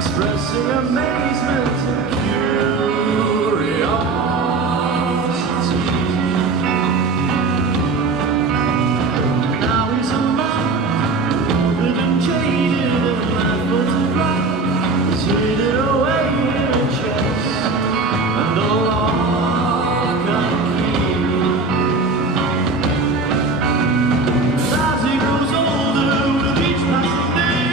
Expressing amazement and curiosity. Now he's a man, old and jaded and barefoot and black. He's hidden away in a chest and a lock and key. As he grows older with each passing day,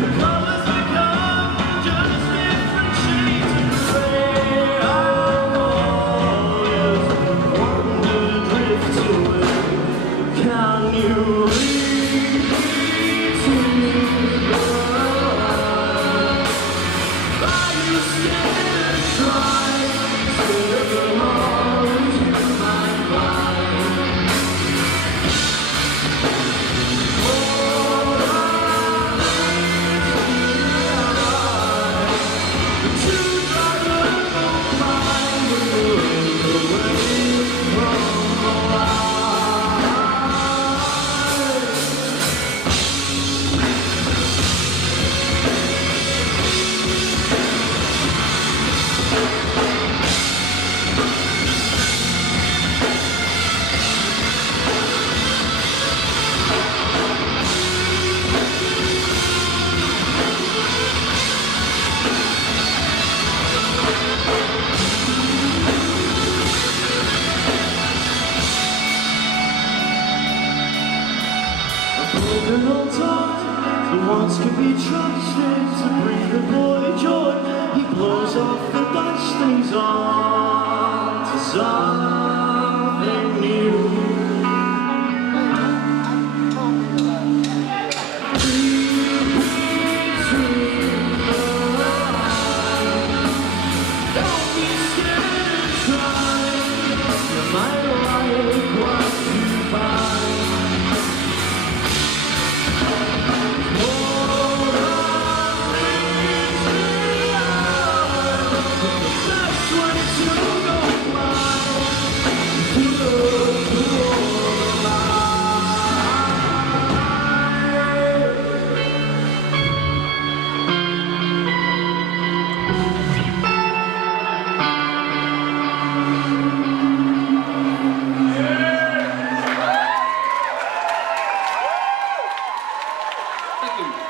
the colors become just different shades of grey. Always wonder drifts away. Can you lead me to God? Are you scared and trying to come on into my mind? Broken old heart, the ones can be trusted to bring the boy joy. He blows off the dust and he's on to something new. Don't be scared and try. You might like what you find. Thank you.